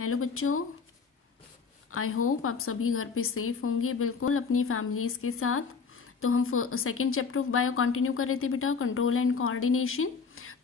Hello बच्चों, I hope आप सभी घर पे सेफ होंगे बिल्कुल अपनी फैमिलीज़ के साथ। तो हम second chapter of bio continue कर रहे थे बेटा, कंट्रोल एंड कोऑर्डिनेशन।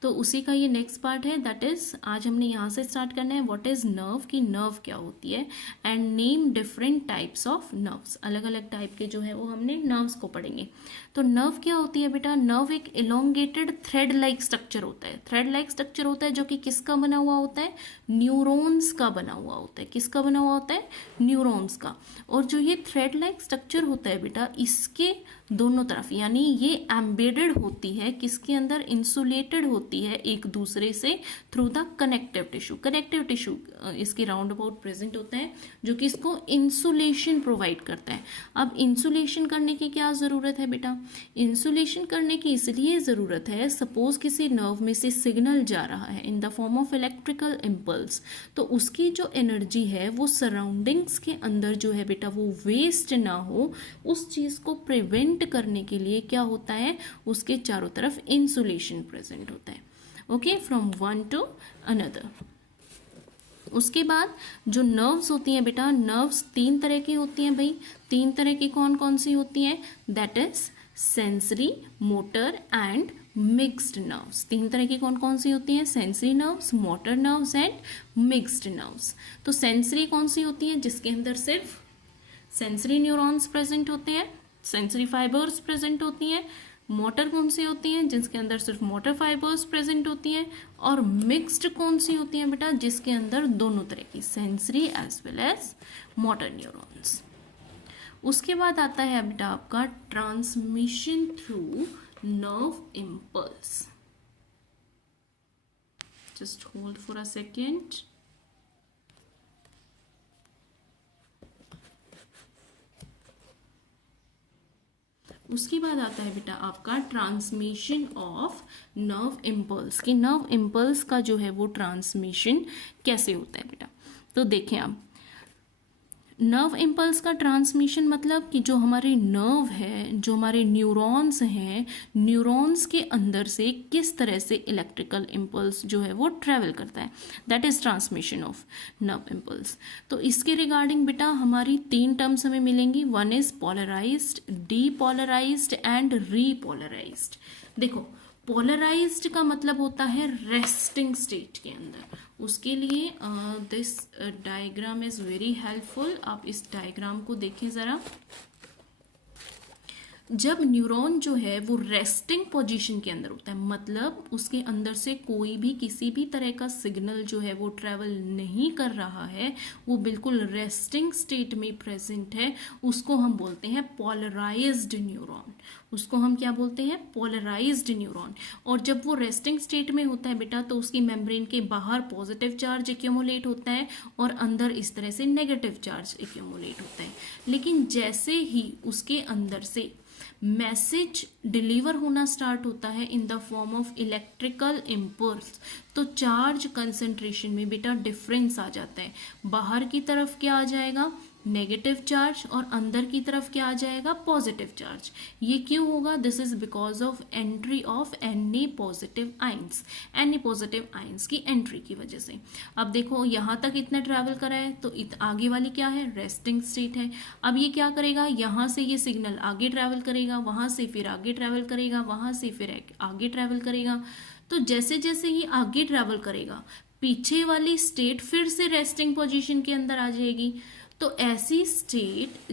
तो उसी का ये नेक्स्ट पार्ट है, दैट इज आज हमने यहाँ से स्टार्ट करना है व्हाट इज नर्व, की नर्व क्या होती है, and name different types of nerves. अलग अलग टाइप के जो है वो हमने नर्व्स को पढ़ेंगे। तो नर्व क्या होती है बेटा? नर्व एक इलोंगेटेड थ्रेड लाइक स्ट्रक्चर होता है। थ्रेड लाइक स्ट्रक्चर होता है जो कि किसका बना हुआ होता है? न्यूरॉन्स का बना हुआ होता है। किसका बना हुआ होता है? न्यूरॉन्स का। और जो ये थ्रेड लाइक स्ट्रक्चर होता है बेटा, इसके दोनों तरफ यानी ये एम्बेडेड होती है किसके अंदर? इंसुलेटेड होती है एक दूसरे से through the connective tissue. Connective tissue इसके राउंड अबाउट प्रेजेंट होता है जो कि इसको इंसुलेशन प्रोवाइड करता है। अब इंसुलेशन करने की क्या ज़रूरत है बेटा? इंसुलेशन करने की इसलिए ज़रूरत है, सपोज किसी नर्व में से सिग्नल जा रहा है in the form of electrical impulse, तो उसकी जो एनर्जी है वो सराउंडिंग्स के अंदर जो है बेटा वो वेस्ट ना हो, उस चीज़ को प्रिवेंट करने के लिए क्या होता है? उसके चारों तरफ इंसुलेशन प्रेजेंट होता है। Okay, from one two another. उसके बाद जो नर्व्स होती हैं बेटा, नर्व्स तीन तरह की होती हैं भाई। तीन तरह की कौन कौन सी होती हैं? That is sensory, motor and mixed nerves. तीन तरह की कौन कौन सी होती हैं? Sensory nerves, motor nerves and mixed nerves. तो सेंसरी कौन सी होती है? जिसके अंदर सिर्फ सेंसरी न्यूरॉन्स प्रेजेंट होते हैं, सेंसरी फाइबर्स प्रेजेंट होती हैं। मोटर कौन सी होती हैं? जिसके अंदर सिर्फ मोटर फाइबर्स प्रेजेंट होती हैं। और मिक्स्ड कौन सी होती हैं बेटा? जिसके अंदर दोनों तरह की sensory as well as motor neurons. उसके बाद आता है बेटा आपका transmission through nerve impulse. Just hold for a second. उसके बाद आता है बेटा आपका ट्रांसमिशन ऑफ नर्व इम्पल्स। कि नर्व इम्पल्स का जो है वो ट्रांसमिशन कैसे होता है बेटा? तो देखें आप, नर्व इम्पल्स का ट्रांसमिशन मतलब कि जो हमारे नर्व है, जो हमारे न्यूरॉन्स हैं, न्यूरॉन्स के अंदर से किस तरह से इलेक्ट्रिकल इम्पल्स जो है वो ट्रेवल करता है, that is transmission of nerve impulse. तो इसके रिगार्डिंग बेटा हमारी तीन टर्म्स हमें मिलेंगी। One is polarised, depolarised and repolarised. देखो, पोलराइज्ड का मतलब होता है रेस्टिंग स्टेट के अंदर। उसके लिए this diagram is very helpful. आप इस डायग्राम को देखें ज़रा। जब न्यूरॉन जो है वो रेस्टिंग पोजीशन के अंदर होता है, मतलब उसके अंदर से कोई भी किसी भी तरह का सिग्नल जो है वो ट्रेवल नहीं कर रहा है, वो बिल्कुल रेस्टिंग स्टेट में प्रेजेंट है, उसको हम बोलते हैं पोलराइज्ड न्यूरॉन। उसको हम क्या बोलते हैं? Polarised neuron. और जब वो रेस्टिंग स्टेट में होता है बेटा तो उसकी मेम्ब्रेन के बाहर पॉजिटिव चार्ज एक्यूमुलेट होता है और अंदर इस तरह से नेगेटिव चार्ज एक्यूमुलेट होता है। लेकिन जैसे ही उसके अंदर से मैसेज डिलीवर होना स्टार्ट होता है in the form of electrical impulse, तो चार्ज कंसंट्रेशन में बेटा डिफरेंस आ जाता है। बाहर की तरफ क्या आ जाएगा? नेगेटिव चार्ज, और अंदर की तरफ क्या आ जाएगा? Positive charge. ये क्यों होगा? This is because of entry of Na positive ions. Na positive ions की एंट्री की वजह से। अब देखो यहाँ तक इतना ट्रैवल करा है तो आगे वाली क्या है? रेस्टिंग स्टेट है। अब ये क्या करेगा? यहाँ से ये सिग्नल आगे ट्रैवल करेगा, वहाँ से फिर आगे ट्रैवल करेगा, वहाँ से फिर आगे ट्रैवल करेगा। तो जैसे जैसे ही आगे ट्रैवल करेगा, पीछे वाली स्टेट फिर से रेस्टिंग पोजीशन के अंदर आ जाएगी। तो ऐसी स्टेट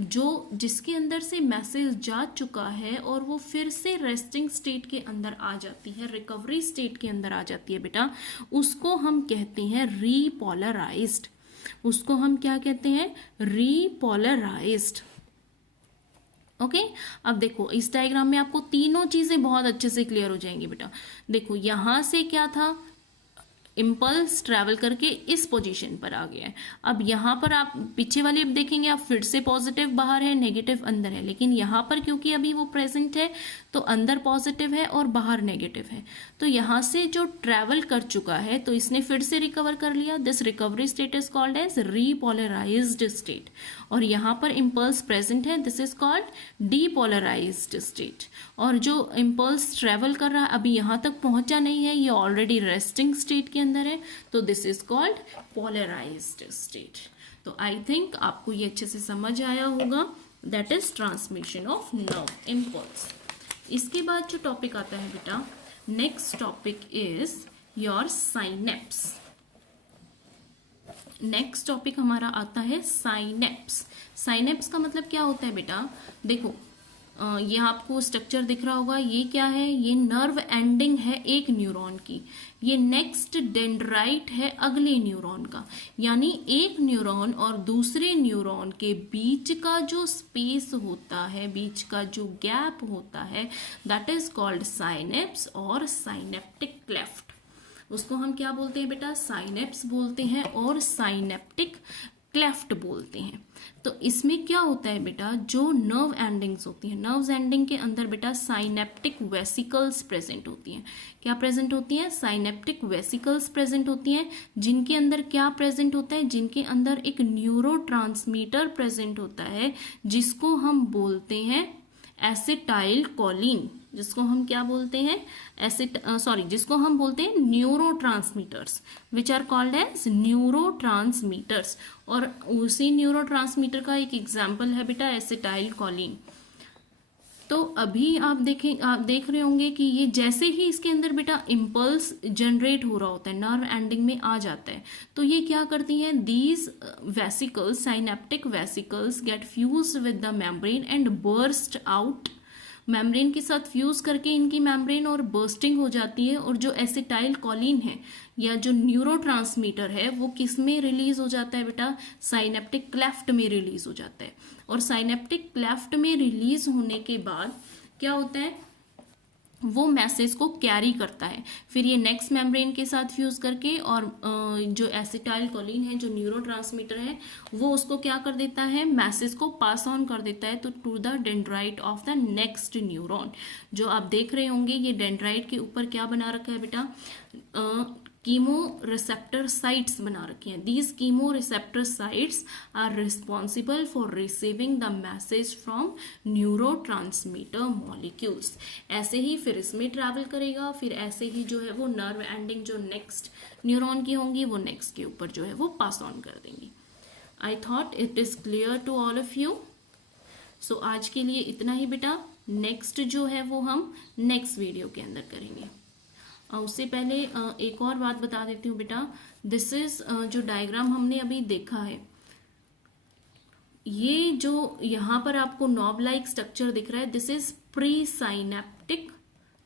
जिसके अंदर से मैसेज जा चुका है और वो फिर से रेस्टिंग स्टेट के अंदर आ जाती है, रिकवरी स्टेट के अंदर आ जाती है बेटा, उसको हम कहते हैं रीपोलराइज्ड। उसको हम क्या कहते हैं? रीपोलराइज्ड। ओके, अब देखो इस डायग्राम में आपको तीनों चीजें बहुत अच्छे से क्लियर हो जाएंगी बेटा। देखो यहां से क्या था? इम्पल्स ट्रैवल करके इस पोजीशन पर आ गया है। अब यहाँ पर आप पीछे वाले देखेंगे, आप फिर से पॉजिटिव बाहर है, नेगेटिव अंदर है। लेकिन यहाँ पर क्योंकि अभी वो प्रेजेंट है तो अंदर पॉजिटिव है और बाहर नेगेटिव है। तो यहाँ से जो ट्रैवल कर चुका है तो इसने फिर से रिकवर कर लिया। This recovery state is called as repolarised state. और यहाँ पर इम्पल्स प्रेजेंट है, this is called depolarised state. और जो इम्पल्स ट्रैवल कर रहा है अभी यहाँ तक पहुंचा नहीं है, ये ऑलरेडी रेस्टिंग स्टेट के अंदर है, तो this is called polarised state. तो आई थिंक आपको ये अच्छे से समझ आया होगा, that is transmission of nerve impulse. इसके बाद जो टॉपिक आता है बेटा, next topic is your synapse. Next topic हमारा आता है साइनेप्स। साइनेप्स का मतलब क्या होता है बेटा, देखो ये आपको स्ट्रक्चर दिख रहा होगा, ये क्या है, ये नर्व एंडिंग है एक न्यूरॉन की, ये नेक्स्ट डेंड्राइट है अगले न्यूरॉन का, यानी एक न्यूरॉन और दूसरे न्यूरॉन के बीच का जो स्पेस होता है, बीच का जो गैप होता है, दैट इज कॉल्ड साइनेप्स और साइनेप्टिक क्लेफ्ट। उसको हम क्या बोलते हैं बेटा, साइनेप्स बोलते हैं और साइनेप्टिक क्लेफ्ट बोलते हैं। तो इसमें क्या होता है बेटा, जो नर्व एंडिंग्स होती हैं, नर्व एंडिंग के अंदर बेटा साइनेप्टिक वेसिकल्स प्रेजेंट होती हैं। क्या प्रेजेंट होती हैं, साइनेप्टिक वेसिकल्स प्रेजेंट होती हैं, जिनके अंदर क्या प्रेजेंट होता है, जिनके अंदर एक न्यूरोट्रांसमीटर प्रेजेंट होता है, जिसको हम बोलते हैं एसिटाइल कोलिन, जिसको हम क्या बोलते हैं, जिसको हम बोलते हैं neurotransmitters, which are called as neurotransmitters. और उसी न्यूरोट्रांसमीटर का एक एग्जाम्पल है बेटा एसिटाइल कोलिन। तो अभी आप देख रहे होंगे कि ये जैसे ही इसके अंदर बेटा इम्पल्स जनरेट हो रहा होता है, नर्व एंडिंग में आ जाता है, तो ये क्या करती हैं, these vesicles, synaptic vesicles get fuse with the membrane and burst out. Membrane के साथ फ्यूज करके इनकी मेम्ब्रेन और बर्स्टिंग हो जाती है, और जो एसिटाइल कोलिन है या जो न्यूरोट्रांसमीटर है वो किस में रिलीज हो जाता है बेटा, साइनेप्टिक क्लेफ्ट में रिलीज हो जाता है। और साइनेप्टिक क्लेफ्ट में रिलीज होने के बाद क्या होता है, वो मैसेज को कैरी करता है, फिर ये नेक्स्ट मेम्ब्रेन के साथ फ्यूज करके, और जो एसिटाइल कोलिन है, जो न्यूरोट्रांसमीटर है, वो उसको क्या कर देता है, मैसेज को पास ऑन कर देता है तो to the dendrite of the next neuron. जो आप देख रहे होंगे ये डेंड्राइट के ऊपर क्या बना रखा है बेटा, कीमो रिसेप्टर साइट्स बना रखी हैं। These chemo receptor sites are responsible for receiving the message from neurotransmitter molecules. ऐसे ही फिर इसमें ट्रैवल करेगा, फिर ऐसे ही जो है वो नर्व एंडिंग जो नेक्स्ट न्यूरॉन की होंगी वो नेक्स्ट के ऊपर जो है वो पास ऑन कर देंगी। I thought it is clear to all of you. So आज के लिए इतना ही बेटा, नेक्स्ट जो है वो हम नेक्स्ट वीडियो के अंदर करेंगे। उससे पहले एक और बात बता देती हूँ बेटा, दिस इज जो डायग्राम हमने अभी देखा है, ये जो यहाँ पर आपको नॉब लाइक स्ट्रक्चर दिख रहा है, this is pre synaptic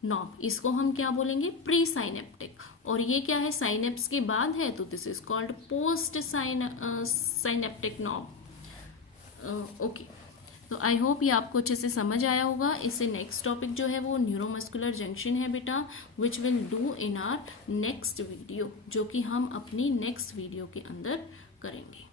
knob, इसको हम क्या बोलेंगे, प्री साइनेप्टिक। और ये क्या है, साइनेप्स के बाद है, तो this is called post synaptic knob. Okay, तो आई होप ये आपको अच्छे से समझ आया होगा। इससे नेक्स्ट टॉपिक जो है वो न्यूरोमस्कुलर जंक्शन है बेटा, which will do in our next video, जो कि हम अपनी नेक्स्ट वीडियो के अंदर करेंगे।